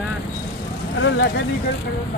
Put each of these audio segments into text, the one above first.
અરે લખે નહીં કર્યું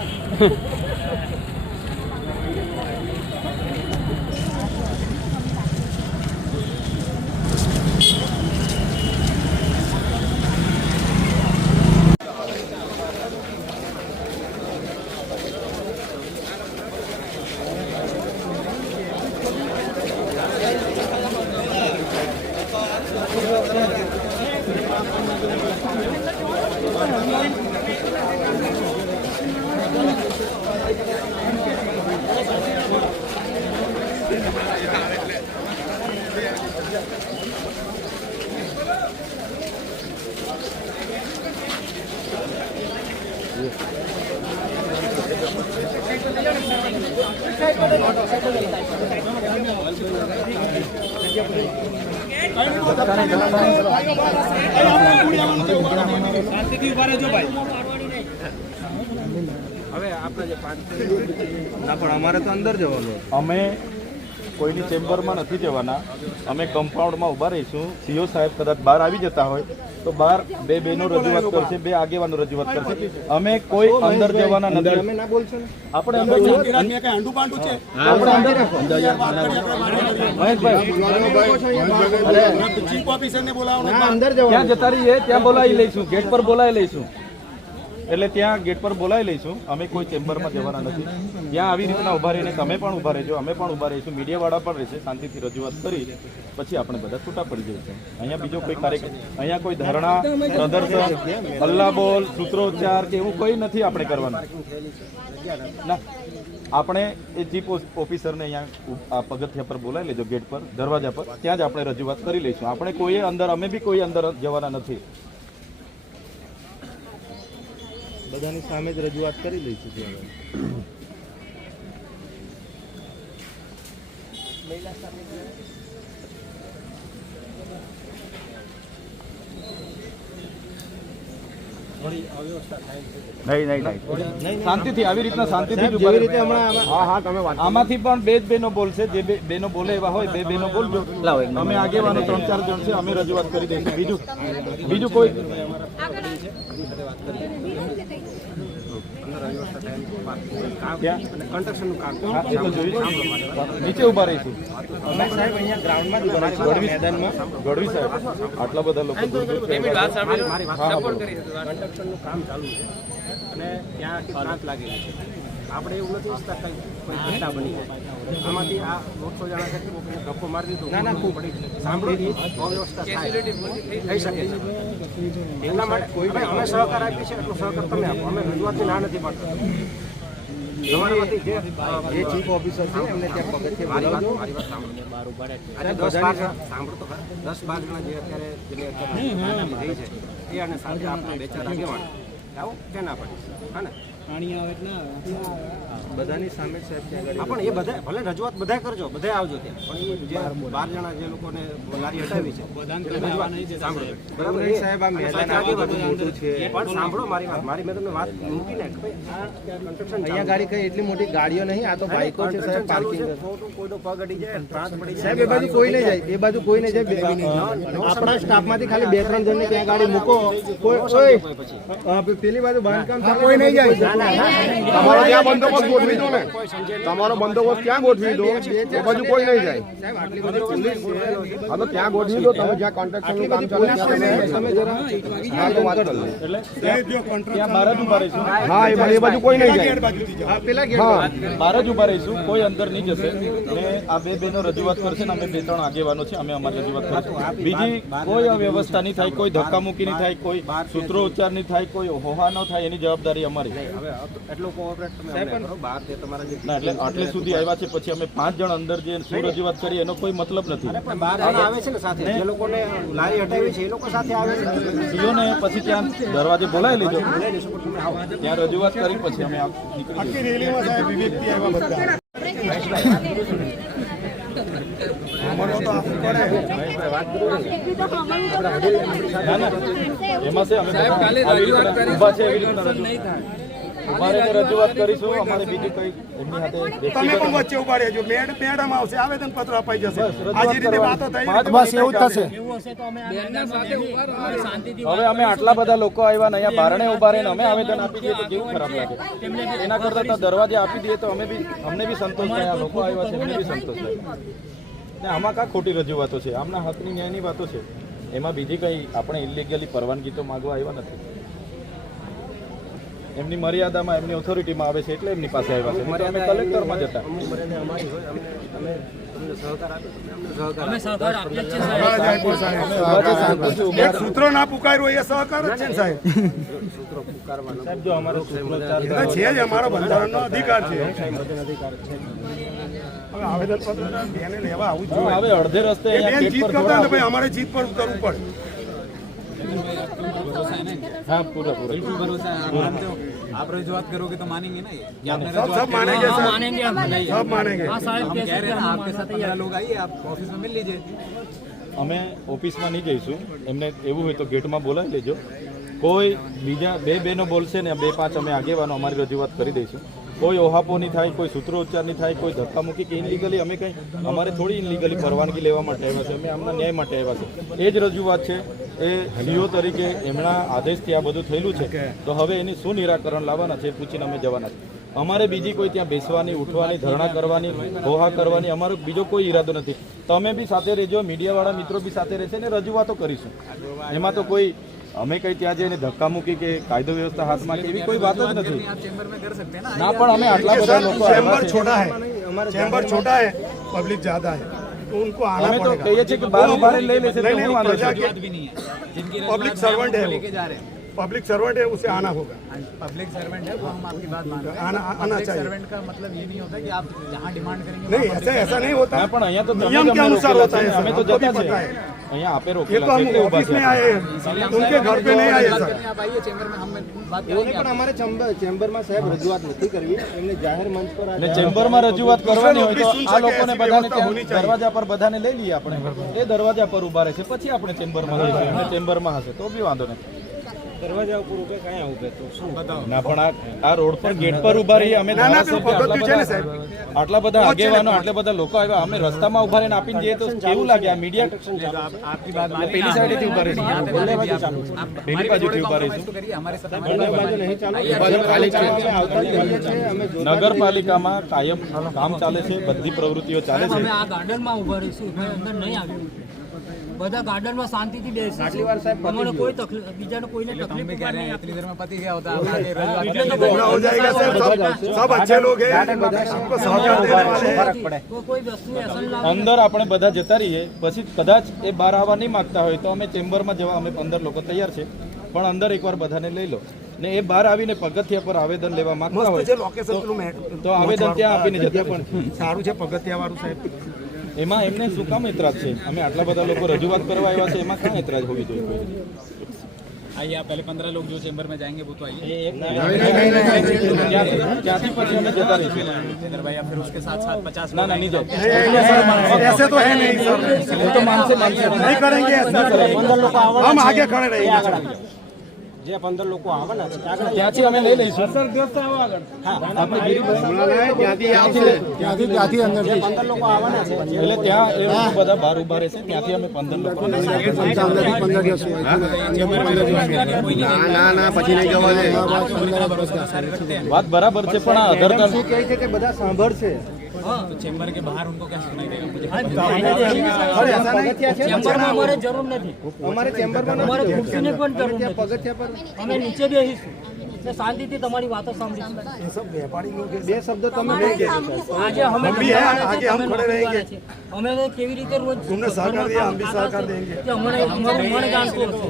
અમારે તો અંદર જવાનું. અમે કોઈની ચેમ્બરમાં નથી જવાના. અમે કમ્પાઉન્ડમાં ઊભા રહીશું. સીઓ સાહેબ કદાચ બહાર આવી જતા હોય તો બહાર બે બહેનો રજૂઆત કરશે, બે આગેવાનો રજૂઆત કરશે. અમે કોઈ અંદર જવાના નથી. આપણે અંદર ત્યાં જતા રહીએ, ત્યાં બોલાવી લઈશું, ગેટ પર બોલાવી લઈશું. એટલે ત્યાં ગેટ પર બોલાવી લઈશું. અમે કોઈ ચેમ્બરમાં જવાના નથી. ત્યાં આવી રીતના ઉભા રહીને તમે પણ ઉભા રહેજો, અમે પણ ઉભા રહીશું, મીડિયાવાળા પણ રહેશે. શાંતિથી રજૂઆત કરી પછી આપણે બધા છૂટા પડી જઈશું. અહીંયા બીજો કોઈ કાર્યક્રમ, અહીંયા કોઈ ધરણા, પ્રદર્શન, હલ્લા બોલ, સૂત્રોચ્ચાર કે એવું કોઈ નથી આપણે કરવાનું. ના, આપણે એ ચીફ ઓફિસરને અહીંયા પગથિયા પર બોલાવી લેજો, ગેટ પર, દરવાજા પર, ત્યાં જ આપણે રજૂઆત કરી લઈશું. આપણે કોઈ અંદર, અમે બી કોઈ અંદર જવાના નથી. બધાની સામે જ રજૂઆત કરી લઈશું. ત્યાં શાંતિથી આવી રીતના શાંતિથી આમાંથી પણ બે જ બહેનો બોલશે. જે બહેનો બોલે એવા હોય બે બહેનો બોલજો. અમે આગેવાનો 3-4 જણ છે, અમે રજૂઆત કરી દઈશું. બીજું કોઈ નીચે ઉભા રહીશું. ગઢવી સાહેબ, આટલા બધા લોકો આપણે એવું નથી ઈચ્છતા કંઈ કોઈ ઘટના બની જાય. આમાંથી આ 100 જણા છે ધક્કો મારી દીધો, સાંભળી અવ્યવસ્થા થઈ શકે છે. એટલા માટે અમે સહકાર આપીએ છીએ, એટલો સહકાર તમે આપો. અમે રજૂઆતથી ના નથી પાડતા. જે ચીફ ઓફિસર છે એમને ત્યાં પગથિયે બોલાવજો. મારી વાત સાંભળો. 10-12 જણા જે અત્યારે રહી છે એ અને સાથે આપણે 2-4 આગેવાન આવો ક્યાં ના પડીશ. હા ને બધાની સામે સાહેબ પણ એ બધા ભલે રજૂઆત બધા કરજો, બધા આવજો ત્યાં. પણ એ જે 12 જણા જે લોકોને લારી હટાવી છે સાહેબ, આ મેદાન મોટું છે. પણ સાંભળો મારી વાત, મેં તમને વાત મૂકીને અહીંયા ગાડી કઈ એટલી મોટી ગાડીઓ નહીં, આ તો બાઈકો છે સાહેબ. પાર્કિંગ કોઈનો પગ અડી જાય, પ્રાંત પડી જાય, સાહેબ એ બાજુ કોઈ નહીં જાય, એ બાજુ કોઈ નહીં જાય. આપણા સ્ટાફમાંથી ખાલી 2-3 જણને ત્યાં ગાડી મૂકો. પેલી બાજુ બાંધકામ કોઈ નહીં જાય. તમારો ત્યાં બંદોબસ્ત ગોઠવી દો ને, તમારો બંદોબસ્ત ક્યાં ગોઠવી દો, એ બાજુ કોઈ નહીં જાય. હા તો ત્યાં ગોઠવી દો તમે, જ્યાં કોન્ટ્રાક્શનનું કામ ચાલે તમે જરા વાત કરી લો. હા એ બાજુ કોઈ નહીં જાય. હા બહાર જ ઉભા રહીશું, કોઈ અંદર નહીં જશે. અને આ બે બહેનો રજૂઆત કરશે ને અમે 2-3 આગેવાનો છે, અમે અમારી રજૂઆત કરશું. બીજી કોઈ અવ્યવસ્થા નહીં થાય, કોઈ ધક્કામુક્કી નહીં થાય, કોઈ સૂત્રો ઉચ્ચાર નહીં થાય, કોઈ હોહા ન થાય, એની જવાબદારી અમારી. આટલે સુધી આવ્યા છે, પછી અમે 5 જણ અંદર જે શું રજૂઆત કરી એનો કોઈ મતલબ નથી. આવે છે ને સાથે જે લોકોને લારી હટાવી છે એ લોકો સાથે આવે છે. સીઓને પછી ત્યાં દરવાજે બોલાવી લીધો, ત્યાં રજૂઆત કરી પછી અમે નીકળી. એમાં છે અમે ઉભા છે એવી રીતના અમારે તો રજૂઆત કરીશું. અમારે બીજું કઈ એમની સાથે તમે વ્યક્તિગત પણ વચ્ચે ઉભા રહેજો. મેડમ આવશે, આવેદન પત્ર અપાઈ જશે. આ જે રીતે વાતો થઈ બસ એવું જ થશે. હવે અમે આટલા બધા લોકો આવ્યા ને અહીંયા બારણે ઉભા રહીને અમે આવેદન આપી દઈએ તો કેવું ખરાબ લાગે. એના કરતા તો દરવાજે આપી દઈએ તો અમને બી સંતોષ થાય. આ લોકો આવ્યા છે એમને બી સંતોષ થાય. ને આમાં કાં ખોટી રજૂઆતો છે? આમના હકની ન્યાયની વાતો છે. એમાં બીજી કંઈ આપણે ઇલીગલી પરવાનગી તો માગવા આવ્યા નથી. એમની મર્યાદામાં એમની ઓથોરિટીમાં આવે છે એટલે એમની પાસે આવ્યા છે. નહીં તો અમે કલેક્ટરમાં જતા. એક સૂત્રો ના પુકાર્યો એ સહકાર જ છે ને સાહેબ. સાહેબ જો અમારો સૂત્રોચ્ચાર એટલે છે જ અમારો બંધારણનો અધિકાર છે. હવે આવેદન પત્ર બેને લેવા આવું જ જોઈએ. હવે અડધે રસ્તે એ બેન અહીંયા જીત ગેટ પર કરતા ને ભાઈ અમારે જીત પર ઉતરવું પડે. હા પૂરા बिल्कुल भरोसा है। आप मानते हो, आप रजूआत करोगे तो मानेंगे ना ये? कि आपने सब रजूआत की? मानेंगे सर, मानेंगे हम। सब मानेंगे. हम कह रहे हैं ना, आपके साथ 15 लोग आइए, आप ऑफिस में मिल लीजिए। અમે ઓફિસમાં નહીં જઈશું. એમને એવું હોય તો ગેટમાં બોલાવી લેજો. કોઈ બીજા બે બહેનો બોલશે ને 2-5 અમે આગેવાનો અમારી રજૂઆત કરી દઈશું. કોઈ ઓહાપો નહીં થાય, કોઈ સૂત્રોચ્ચાર નહીં થાય, કોઈ ધક્કામુક્કી કે ઇનલીગલી અમે કંઈ અમારે થોડી ઇનલીગલી પરવાનગી લેવા માટે આવ્યા છે. અમે આમના ન્યાય માટે આવ્યા છે. એ જ રજૂઆત છે. એ સીઓ તરીકે એમના આદેશથી આ બધું થયેલું છે. તો હવે એની શું નિરાકરણ લાવવાના છે પૂછીને અમે જવાના છે. અમારે બીજી કોઈ ત્યાં બેસવાની, ઉઠવાની, ધરણા કરવાની, હોહા કરવાની અમારો બીજો કોઈ ઈરાદો નથી. તમે બી સાથે રહેજો, મીડિયાવાળા મિત્રો બી સાથે રહેશે ને રજૂઆતો કરીશું. એમાં તો કોઈ અમે કઈ ત્યાં જઈને ધક્કા મૂકી કે કાયદો વ્યવસ્થા હાથમાં કે એવી કોઈ વાત જ નથી. आप चेंबर में कर सकते हैं ना। ના પણ અમે આટલા બધા લોકો આવ્યા चैम्बर છે. छोटा है, चैम्बर छोटा है, पब्लिक ज्यादा है, तो उनको आना અમે તો पड़ेगा. કહીએ છીએ કે બાર ઉભા રહીને લઈ લેશે તો नहीं, શું नहीं, વાંધો प्रजा છે? के भी नहीं है जिनकी पब्लिक रजूआत सर्वेंट है हम वो. लेके जा रहे हैं। पब्लिक सर्वेंट है, उसे आना होगा. पब्लिक सर्वेंट है वो, हम आपकी बात मान रहे हैं। आना पब्लिक चाहिए. सर्वेंट का मतलब ये नहीं होता कि आप जहाँ डिमांड करेंगे नहीं, वहाँ ऐसा ऐसा नहीं होता. ના પણ અહીંયા તો તમે नियम જ के અમને अनुसार રોકેલા होता છે है ને. सर, અમે તો हमको भी જતા पता છે. है. અહીંયા આપે ये રોકેલા तो છે हम એટલે ઊભા ऑफिस છે. में आए हैं, उनके घर पे नहीं आए सर. आप आइए चेंबर में, हम बात એવું करेंगे। નહીં, પણ અમારે ચેમ્બરમાં સાહેબ રજૂઆત નથી કરવી. એમને જાહેર મંચ પર ને ચેમ્બરમાં રજૂઆત કરવાની હોય તો સુન આ શકે, લોકોને ऐसी બધાને व्यवस्था होनी ત્યાં चाहिए. દરવાજા પર બધાને લઈ લઈએ આપણે. એ દરવાજા પર ઉભા રહેશે પછી આપણે ચેમ્બરમાં જઈશું. એમને ચેમ્બરમાં હશે તો બી વાંધો નહીં. દરવાજા ઉપર ઉભે કયા ઉભે તો શું ના પણ આ રોડ પર ગેટ પર ઉભા રહીએ અમે. ના, ના, ધારાસભ્ય પેલું પગથિયું છે ને સાહેબ. આટલા બધા આગેવાનો, આટલા બધા લોકો આવ્યા. અમે રસ્તામાં ઉભા રહીને આપીને જઈએ તો કેવું લાગે? આ મીડિયા आपकी बात मान પેલી સાઈડેથી ઉભા રહીશું. પેલી બાજુથી ઉભા રહીશું. तो करिए हमारे साथ। નહીં ચાલુ. નગરપાલિકામાં કાયમ કામ ચાલે છે, બધી પ્રવૃત્તિઓ ચાલે છે. અમે આ ગાર્ડનમાં ઉભા રહીશું, ભાઈ અંદર નહીં આવ્યું. બધા ગાર્ડનમાં શાંતિથી બેસીશું. આટલી વાર સાહેબ અમારે કોઈ તકલીફ, બીજાને કોઈને हम તકલીફ भी कह रहे हैं इतनी देर में पति गया होता है। पूरा हो जाएगा सर. सब अच्छे लोग हैं, सबको सहकार देने वाले हैं. કોઈ વસ્તુ અસલ લાગે અંદર આપણે બધા જતા રહીએ પછી કદાચ એ બહાર આવવા નહીં માંગતા હોય તો અમે ચેમ્બરમાં જવા અમે 15 લોકો તૈયાર છે. પણ અંદર એકવાર બધાને લઈ લો ને એ બહાર આવીને પગથિયા પર આવેદન લેવા માંગતા મસ્ત હોય છે લોકેશન પેલું મેટ. તો આવેદન ત્યાં આપીને જતા પણ સારું છે પગથિયા વાળું સાહેબ. એમાં એમને શું કામ એતરાજ છે? અમે આટલા બધા લોકો રજૂઆત કરવા આવ્યા છે, એમાં ક્યાં એતરાજ હોવી જોઈએ કોઈ? आइए आप पहले 15 लोग जो चेंबर में जाएंगे वो तो आइए। ક્યાંથી પછી અમે જતા રહીશું? जितेंद्र भाई आप फिर उसके साथ साथ 50 ના ના નહીં જાય. ऐसे तो है नहीं सर, એ તો માનશે માનશે नहीं करेंगे ऐसा. हम आगे खड़े रहेंगे. જે 15 લોકો આવવાના છે ત્યાંથી અમે લઈ લઈશું. આપણે ગિરીભાઈ ત્યાંથી અંદર 15 લોકો આવવાના છે એટલે ત્યાં એ લોકો બધા બહાર ઉભા રહેશે. ત્યાંથી અમે 15 લોકો ના પછી નહીં જવા દે. વાત બરાબર છે પણ આ અધરતા શું કહે છે કે બધા સાંભળશે तो चेंबर के बाहर उनको क्या सुनाई देगा मुझे? ચેમ્બરમાં અમારે જરૂર નથી. અમારે ચેમ્બરમાં અમારે ખુરશીની પણ જરૂર નથી. પગથિયા પર અમે નીચે બેસીશું ને શાંતિથી તમારી વાતો સાંભળીશું. ये सब व्यापारी लोग हैं. બે શબ્દો તમે આજે અમે हम भी हैं, તમારા आगे हम તમે खड़े લોકો रहेंगे. છે. અમે કેવી રીતે રોજ तुमने सहकार दिया, हम भी सहकार देंगे. કે અમારું મન જાણતો હશે.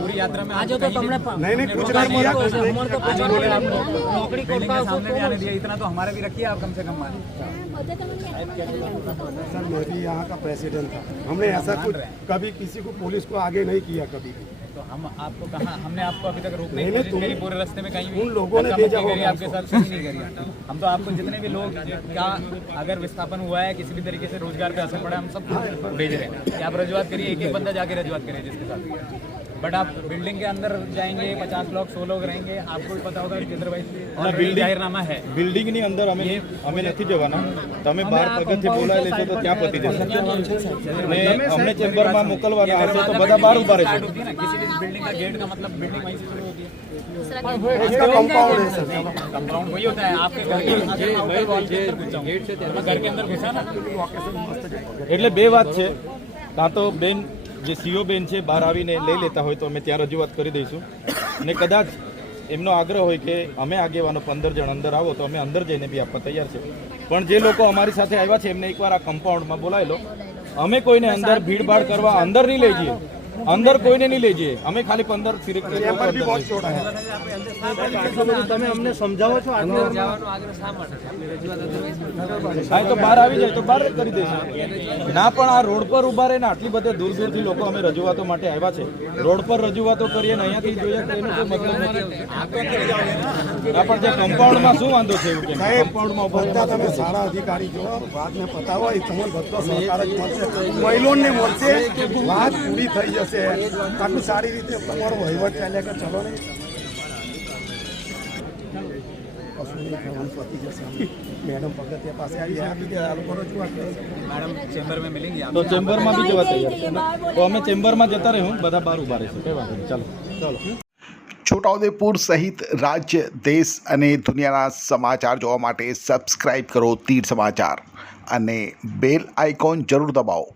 पूरी यात्रा में આજે તો તમને नहीं नहीं कुछ नहीं किया, कुछ नहीं અમારે તો પગાર નોકરી बिल्डिंग કરતા के હશો सामने भी आने दिया, इतना तो हमारा भी रखिए आप कम से कम मान। सर मैं भी यहाँ का प्रेसिडेंट था. हमने ऐसा कुछ कभी किसी को पुलिस को आगे नहीं किया कभी भी. तो हम आपको कहा, हमने आपको अभी तक रोकने नहीं, की कोशिश तुम- करी पूरे रास्ते में, कहीं भी उन लोगों ने धक्का-मुक्की भेजा होगा करी, आपके साथ कुछ नहीं करी। हम तो आपको जितने भी लोग का अगर विस्थापन हुआ है, किसी भी तरीके से रोजगार पे असर पड़ा है, हम सब भेज रहे हैं कि आप रजूआत करिए, एक एक बंदा जाके रजूआत करिए जिसके साथ। बट आप बिल्डिंग के अंदर जाएंगे 50 लोग 100 लोग रहेंगे, आपको भी पता होगा जितेंद्र भाई ના, और બિલ્ડિંગ जाहिरनामा है। બિલ્ડિંગની અંદર અમે નથી જવાના. તમે બહાર પગથિયે બોલાવી લેશો તો ત્યાં પતી જશે ને અમને ચેમ્બરમાં મોકલવાના હશે તો બધા બહાર ઉભા રહેશે. होती है ना किसी भी बिल्डिंग का गेट का मतलब बिल्डिंग वहीं से शुरू होती है। इसका कंपाउंड है सर. कंपाउंड वही होता है आपके घर के घर के अंदर घुसा ना। એટલે બે વાત છે. કાં તો બેન જે સીઓ બેન છે બહાર આવીને લઈ લેતા હોય તો અમે ત્યાં રજૂઆત કરી દઈશું, અને કદાચ એમનો આગ્રહ હોય કે અમે આગેવાનો 15 જણ અંદર આવો તો અમે અંદર જઈને બી આપવા તૈયાર છે. પણ જે લોકો અમારી સાથે આવ્યા છે એમને એકવાર આ કમ્પાઉન્ડમાં બોલાવી લો. અમે કોઈને અંદર ભીડભાડ કરવા અંદર નહીં લઈ જઈએ, અંદર કોઈને નહીં લઈ જઈએ. અમે ખાલી 15 તમે અમને સમજાવો છો હા તો બહાર આવી જાય તો બહાર કરી દઈશું. ના પણ આ રોડ પર ઉભા રહીને આટલી બધી દૂર દૂરથી લોકો અમે રજૂઆતો માટે આવ્યા છે. રોડ પર રજૂઆતો કરીએ ને અહીંયાથી જોઈએ તો એનો કોઈ મતલબ નથી. હા પણ જે કમ્પાઉન્ડમાં શું વાંધો છે એવું કેમ કમ્પાઉન્ડમાં ઉભા બધા તમે સારા અધિકારી જો વાતને પતાવો એ તમને બધો સહકાર જ મળશે, મહિલોને મળશે, વાત પૂરી થઈ જશે. આટલું સારી રીતે તમારો વહીવટ ચાલ્યા કે ચલો ને કશું નહીં થવાનું, પતી જશે. મેડમ પગથિયા પાસે આવી આ રીતે આ લોકો રજૂઆત કરશે. मैडम चेंबर में मिलेंगी आप। તો ચેમ્બરમાં બી જવા તૈયાર છે. તો અમે ચેમ્બરમાં જતા રહે, હું બધા બહાર ઉભા રહેશે. કઈ વાંધો નહીં, ચાલો. છોટાઉદેપુર સહિત રાજ્ય, દેશ અને દુનિયાના સમાચાર જોવા માટે સબસ્ક્રાઇબ કરો તીર સમાચાર અને બેલ આઇકોન જરૂર દબાવો.